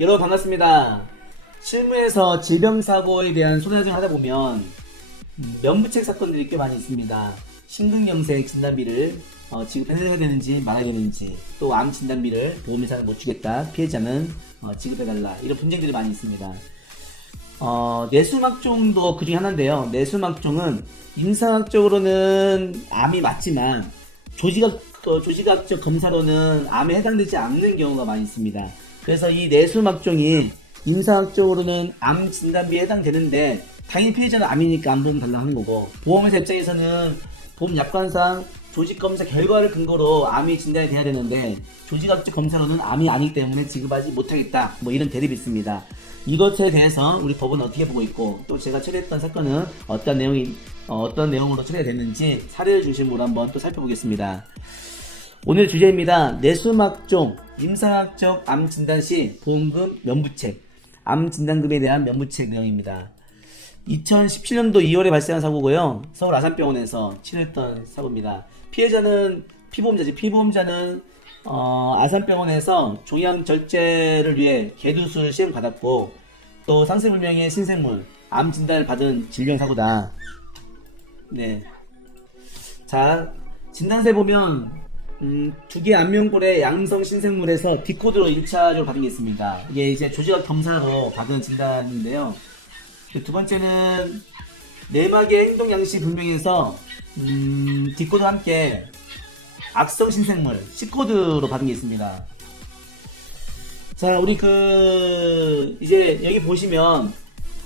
여러분 반갑습니다. 실무에서 질병사고에 대한 소개를 하다 보면 면부책 사건들이 꽤 많이 있습니다. 심근경색 진단비를 지급해야 되는지 말아야 되는지, 또 암 진단비를 보험회사는 못 주겠다, 피해자는 지급해달라, 이런 분쟁들이 많이 있습니다. 뇌수막종도 그중에 하나인데요. 뇌수막종은 임상학적으로는 암이 맞지만 조직학적 검사로는 암에 해당되지 않는 경우가 많이 있습니다. 그래서 이 뇌수막종이 임상학적으로는 암 진단비에 해당되는데, 당연히 피해자는 암이니까 암보험 달라고 하는 거고, 보험회사 입장에서는 보험 약관상 조직검사 결과를 근거로 암이 진단이 돼야 되는데 조직학적 검사로는 암이 아니기 때문에 지급하지 못하겠다, 뭐 이런 대립이 있습니다. 이것에 대해서 우리 법은 어떻게 보고 있고, 또 제가 처리했던 사건은 어떤 내용으로 처리가 됐는지 사례를 중심으로 한번 또 살펴보겠습니다. 오늘 주제입니다. 뇌수막종 임상학적 암 진단 시 보험금 면부책, 암 진단금에 대한 면부책 내용입니다. 2017년도 2월에 발생한 사고고요. 서울 아산병원에서 치료했던 사고입니다. 피해자는 피보험자는 아산병원에서 종양 절제를 위해 개두술 시행 받았고, 또 상세불명의 신생물 암 진단을 받은 질병사고다. 네. 자, 진단서에 보면 두 개 안면골의 양성 신생물에서 디코드로 1차적으로 받은 게 있습니다. 이게 이제 조직학 검사로 받은 진단인데요. 두 번째는 내막의 행동 양식 분명해서 디코드와 함께 악성 신생물 C코드로 받은 게 있습니다. 자, 우리 이제 여기 보시면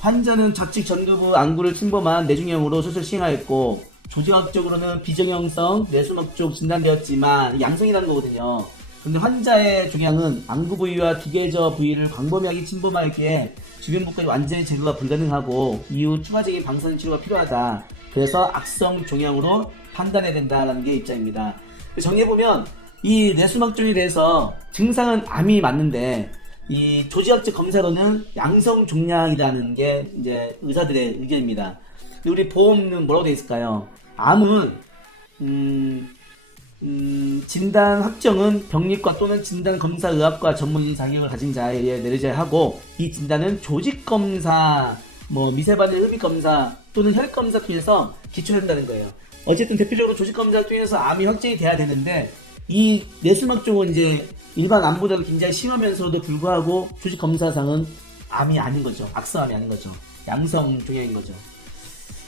환자는 좌측 전두부 안구를 침범한 뇌종양으로 수술 시행하였고, 조직학적으로는 비정형성 뇌수막종 진단되었지만 양성이라는 거거든요. 근데 환자의 종양은 안구 부위와 기계저 부위를 광범위하게 침범하였기에 주변 부까지 완전히 제거가 불가능하고 이후 추가적인 방사선 치료가 필요하다. 그래서 악성 종양으로 판단해야 된다는 게 입장입니다. 정리해보면 이 뇌수막종에 대해서 증상은 암이 맞는데, 이 조직학적 검사로는 양성 종양이라는 게 이제 의사들의 의견입니다. 우리 보험은 뭐라고 되어 있을까요? 암은 진단 확정은 병리과 또는 진단검사의학과 전문의 자격을 가진 자에 의해 내려져야 하고, 이 진단은 조직검사, 미세바늘 흡입검사 또는 혈액검사 통해서 기초된다는 거예요. 어쨌든 대표적으로 조직검사 통해서 암이 확정이 돼야 되는데, 이 뇌수막종은 이제 일반 암보다도 굉장히 심하면서도 불구하고 조직검사상은 암이 아닌 거죠. 악성암이 아닌 거죠. 양성 종양인 거죠.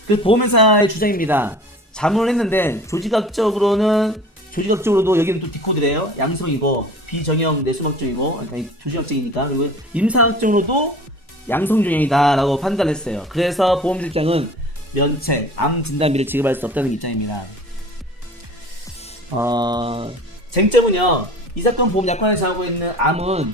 그 보험회사의 주장입니다. 자문을 했는데 조직학적으로도 여기는 또 디코드래요. 양성이고 비정형 뇌수막종이고, 그러니까 조직학적이니까. 그리고 임상학적으로도 양성종양이다 라고 판단했어요. 그래서 보험회사 입장은 면책, 암 진단비를 지급할 수 없다는 입장입니다. 쟁점은요, 이 사건 보험 약관에서 하고 있는 암은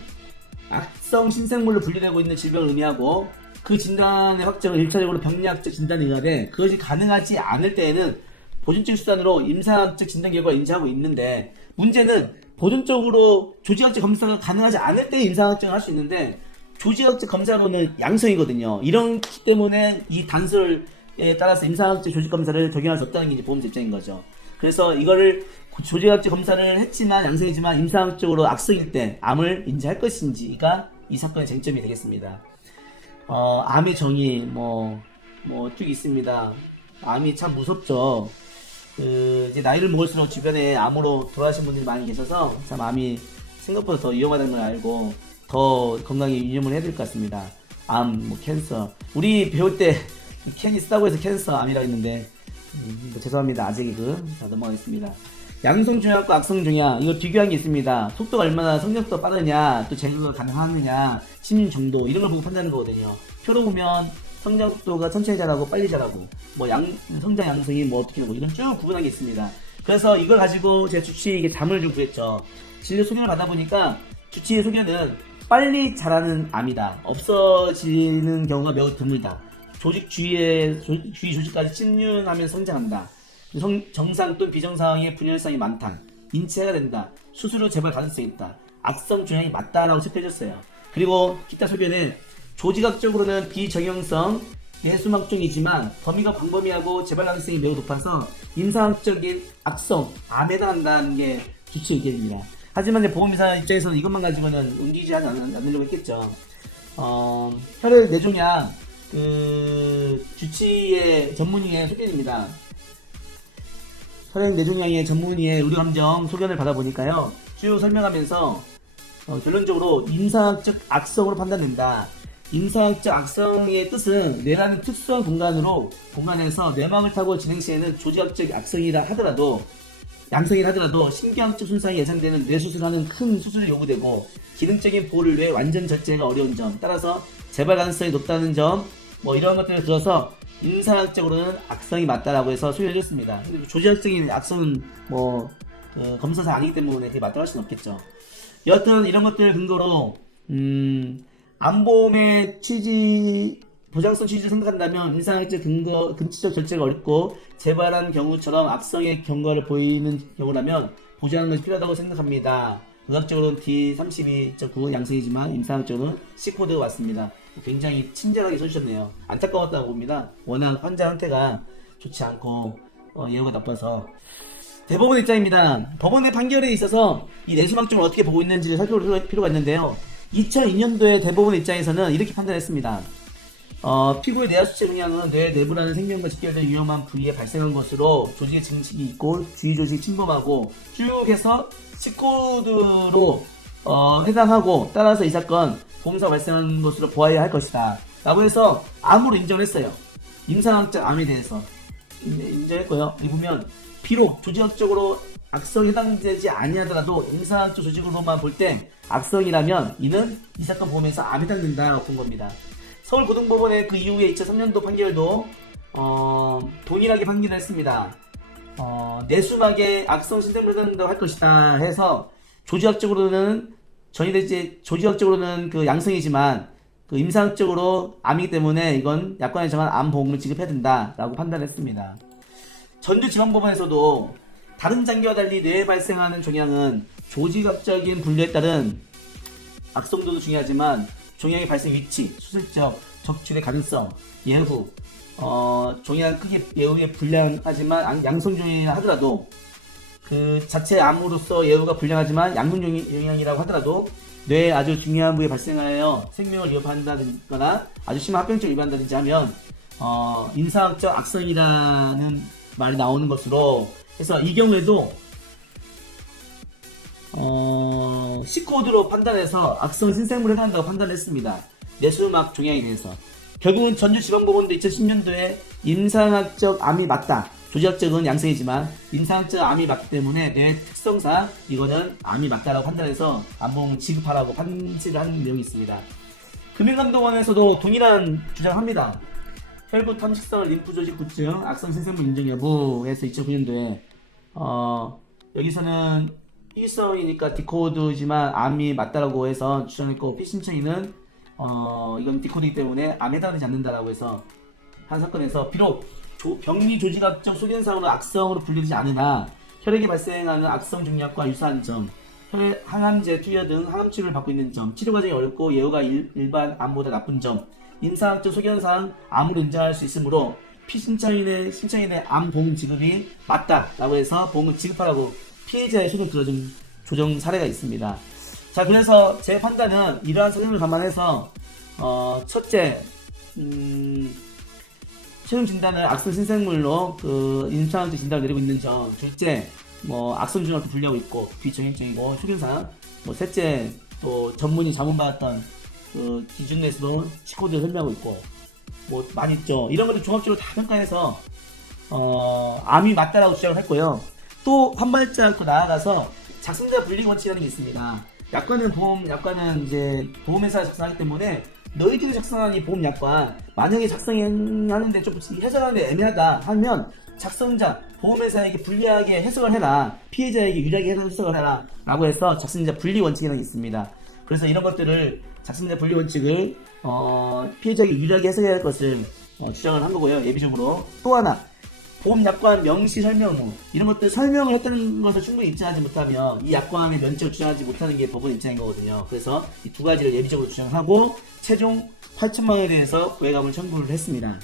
악성 신생물로 분류되고 있는 질병을 의미하고, 그 진단의 확정은 1차적으로 병리학적 진단에 의하되 그것이 가능하지 않을 때에는 보존적 수단으로 임상학적 진단 결과를 인지하고 있는데, 문제는 보존적으로 조직학적 검사가 가능하지 않을 때 임상학적을 할 수 있는데 조직학적 검사로는 양성이거든요. 이렇기 때문에 이 단서에 따라서 임상학적 조직검사를 적용할 수 없다는 게 이제 보험사 입장인 거죠. 그래서 이거를 조직학적 검사를 했지만 양성이지만 임상학적으로 악성일 때 암을 인지할 것인지가 이 사건의 쟁점이 되겠습니다. 암의 정의 쭉 있습니다. 암이 참 무섭죠. 이제 나이를 먹을수록 주변에 암으로 돌아가신 분들이 많이 계셔서 참 암이 생각보다 더 위험하다는 걸 알고 더 건강에 유념을 해야 될 것 같습니다. 암, 캔서. 우리 배울 때 캔이 쓰다고 해서 캔서, 암이라고 했는데 죄송합니다. 아재 자, 넘어가겠습니다. 양성종양과 악성종양, 이거 비교한 게 있습니다. 속도가 얼마나 성장속도가 빠르냐, 또 제거가 가능하느냐, 심리 정도, 이런 걸 보고 판단하는 거거든요. 표로 보면 성장속도가 천천히 자라고 빨리 자라고, 성장 양성이 어떻게 하고, 이런 쭉 구분한 게 있습니다. 그래서 이걸 가지고 제 주치의에게 자문을 좀 구했죠. 진료 소견을 받아보니까 주치의 소견은 빨리 자라는 암이다. 없어지는 경우가 매우 드물다. 주위 조직까지 침륜하면서 성장한다. 정상 또는 비정상의 분열상이 많다. 인체가 된다. 수술 후 재발 가능성이 있다. 악성 종양이 맞다라고 체크해줬어요. 그리고 기타 소견에 조직학적으로는 비정형성 뇌수막종이지만 범위가 광범위하고 재발 가능성이 매우 높아서 임상학적인 악성 암에 해당한다는 게 주치 의견입니다. 하지만 이제 보험회사 입장에서는 이것만 가지고는 움직이지 않으려고 했겠죠. 혈액 뇌종양 주치의 전문의의 소견입니다. 혈액 뇌종양의 전문의의 의료감정 소견을 받아보니까요, 쭉 설명하면서 결론적으로 임상학적 악성으로 판단된다. 임상학적 악성의 뜻은 뇌라는 특수한 공간에서 뇌막을 타고 진행 시에는 조직학적 악성이라 하더라도 신경학적 손상이 예상되는 뇌수술하는 큰 수술이 요구되고 기능적인 보호를 위해 완전 절제가 어려운 점, 따라서 재발 가능성이 높다는 점, 이런 것들을 들어서 임상학적으로는 악성이 맞다라고 해서 소개를 했습니다. 조직학적인 악성은 검사사 아니기 때문에 그게 맞다고 할 수는 없겠죠. 여하튼 이런 것들 근거로 암보험의 보장성 취지를 생각한다면 임상학적 근치적 절제가 어렵고 재발한 경우처럼 악성의 경과를 보이는 경우라면 보장하는 것이 필요하다고 생각합니다. 의학적으로는 D32.9은 양성이지만 임상학적으로는 C코드가 왔습니다. 굉장히 친절하게 써주셨네요. 안타까웠다고 봅니다. 워낙 환자 상태가 좋지 않고 예후가 나빠서. 대법원 입장입니다. 법원의 판결에 있어서 이 뇌수막종을 어떻게 보고 있는지를 살펴볼 필요가 있는데요. 2002년도에 대법원 입장에서는 이렇게 판단했습니다. 피부의 뇌하수체 종양은 뇌 내부라는 생명과 직결된 위험한 부위에 발생한 것으로 조직의 증식이 있고 주위 조직이 침범하고 쭉 해서 C코드로 해당하고, 따라서 이 사건 보험사가 발생한 것으로 보아야 할 것이다 라고 해서 암으로 인정을 했어요. 임상학적 암에 대해서 인정했고요. 여기 보면 비록 조직학적으로 악성에 해당되지 아니하더라도 임상학적 조직으로만 볼 때 악성이라면 이는 이 사건 보험에서 암에 해당된다고 본 겁니다. 서울고등법원의 그 이후에 2003년도 판결도 동일하게 판결을 했습니다. 뇌수막에 악성 신생물이 해당된다고 할 것이다 해서 조직학적으로는 그 양성이지만 그 임상학적으로 암이기 때문에 이건 약관에 정한 암보험을 지급해야 된다라고 판단했습니다. 전주지방법원에서도 다른 장기와 달리 뇌에 발생하는 종양은 조직학적인 분류에 따른 악성도도 중요하지만 종양의 발생 위치, 수술적 적출의 가능성, 예후, 종양 크기 예후에 불량하지만 양성 종양이라 하더라도 그 자체 암으로서 예후가 불량하지만 양성 종양이라고 하더라도 뇌에 아주 중요한 부위에 발생하여 생명을 위협한다거나 아주 심한 합병증을 위반한다든지 하면 임상학적 악성이라는 말이 나오는 것으로 해서 이 경우에도 C코드로 판단해서 악성 신생물에 해당한다고 판단했습니다. 뇌수막 종양에 대해서. 결국은 전주지방법원도 2010년도에 임상학적 암이 맞다. 조직학적은 양성이지만 임상학적 암이 맞기 때문에 뇌 특성상 이거는 암이 맞다라고 판단해서 암보험 지급하라고 판시를 하는 내용이 있습니다. 금융감독원에서도 동일한 주장을 합니다. 혈구 탐식성 림프조직 구증 악성 신생물 인정 여부에서 2009년도에 여기서는 일성이니까 D코드지만 암이 맞다라고 해서 주장했고, 피신청인은 이건 D코드이기 때문에 암에 해당되지 않는다라고 해서 한 사건에서 비록 병리 조직학적 소견상으로 악성으로 분류되지 않으나 혈액에 발생하는 악성 종양과 유사한 점, 항암제 투여 등 항암 치료를 받고 있는 점, 치료 과정이 어렵고 예후가 일반 암보다 나쁜 점, 임상학적 소견상 암으로 인정할 수 있으므로 신청인의 암 보험 지급이 맞다라고 해서 보험을 지급하라고 피해자의 손을 들어준 조정 사례가 있습니다. 자, 그래서 제 판단은 이러한 사정을 감안해서 첫째, 최종 진단을 악성 신생물로 임상학적 진단을 내리고 있는 점, 둘째, 악성 중학도 분류하고 있고 비정형적이고 소견상, 셋째, 또 전문의 자문받았던 그 기준에서도 C코드를 설명하고 있고 많이 있죠. 이런 것들 종합적으로 다 평가해서 암이 맞다라고 주장을 했고요. 또 한 발짝 더 나아가서 작성자 분리 원칙이라는 게 있습니다. 약관은 이제 보험회사가 작성하기 때문에 너희들이 작성한 이 보험 약관 만약에 작성하는데 좀 해석하는데 애매하다 하면 작성자 보험회사에게 불리하게 해석을 해라, 피해자에게 유리하게 해석을 해라 라고 해서 작성자 분리 원칙이라는 게 있습니다. 그래서 이런 것들을 작성자 분리 원칙을 피해자에게 유리하게 해석해야 할 것을 주장을 한 거고요. 예비적으로 또 하나, 보험 약관 명시 설명후 이런 것들 설명을 했다는 것을 충분히 입증하지 못하면 이 약관의 면책을 주장하지 못하는 게 법원 입장인 거거든요. 그래서 이 두 가지를 예비적으로 주장하고 최종 8천만 원에 대해서 구애감을 청구를 했습니다.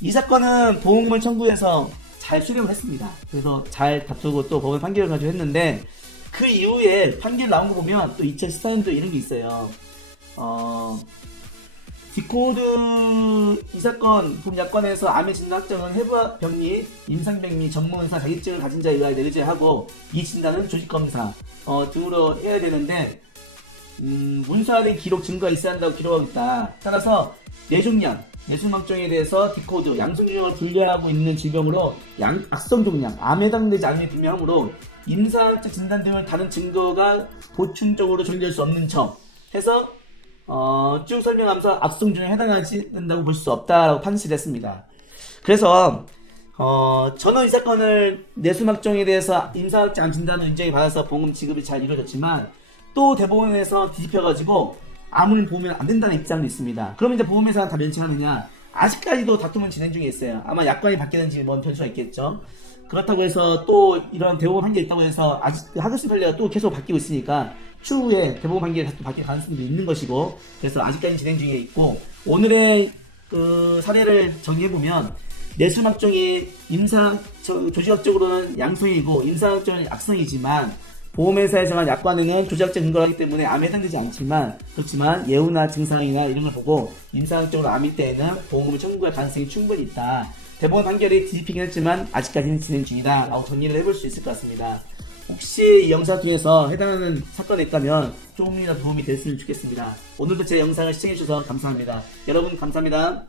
이 사건은 보험금을 청구해서 잘 수렴을 했습니다. 그래서 잘 다투고 또 법원 판결을 가지고 했는데 그 이후에 판결 나온 거 보면 또 2014년도 이런 게 있어요. 디코드 이 사건 야권에서 암의 진단증은 해부병리, 임상병리, 전문의사 자격증을 가진 자에 의하여 내리제하고 이 진단은 조직검사 등으로 해야 되는데 문서화된 기록 증거가 있어야 한다고 기록하고 있다. 따라서 뇌종양, 뇌수막종에 대해서 디코드, 양성종양을 분류하고 있는 질병으로 악성종양, 암에 해당되지 않음이 분명하므로 임상학적 진단 등을 다른 증거가 보충적으로 정리될 수 없는 점 해서 쭉 설명하면서 악성종양에 해당하지 된다고 볼 수 없다라고 판시를 했습니다. 그래서 저는 이 사건을 뇌수막종에 대해서 임상학적 진단을 인정이 받아서 보험 지급이 잘 이루어졌지만 또 대법원에서 뒤집혀가지고 암을 보면 안 된다는 입장도 있습니다. 그러면 이제 보험회사는 다 면책하느냐? 아직까지도 다툼은 진행 중에 있어요. 아마 약관이 바뀌는지 뭔 변수가 있겠죠. 그렇다고 해서 또 이런 대법원 판결이 있다고 해서 아직 하급수 판례가 또 계속 바뀌고 있으니까 추후에 대법원 판결이 또 바뀔 가능성도 있는 것이고, 그래서 아직까지 진행 중에 있고, 오늘의 그 사례를 정리해보면 뇌수막종이 조직학적으로는 양성이고 임상학적으로는 악성이지만 보험회사에 정한 약관에는 조직학적 근거가 하기 때문에 암에 해당되지 않지만, 그렇지만 예후나 증상이나 이런 걸 보고 임상학적으로 암일 때에는 보험금을 청구할 가능성이 충분히 있다. 대법원 판결이 뒤집히긴 했지만 아직까지는 진행 중이다 라고 정리를 해볼 수 있을 것 같습니다. 혹시 이 영상 중에서 해당하는 사건이 있다면 조금이라도 도움이 됐으면 좋겠습니다. 오늘도 제 영상을 시청해주셔서 감사합니다. 여러분 감사합니다.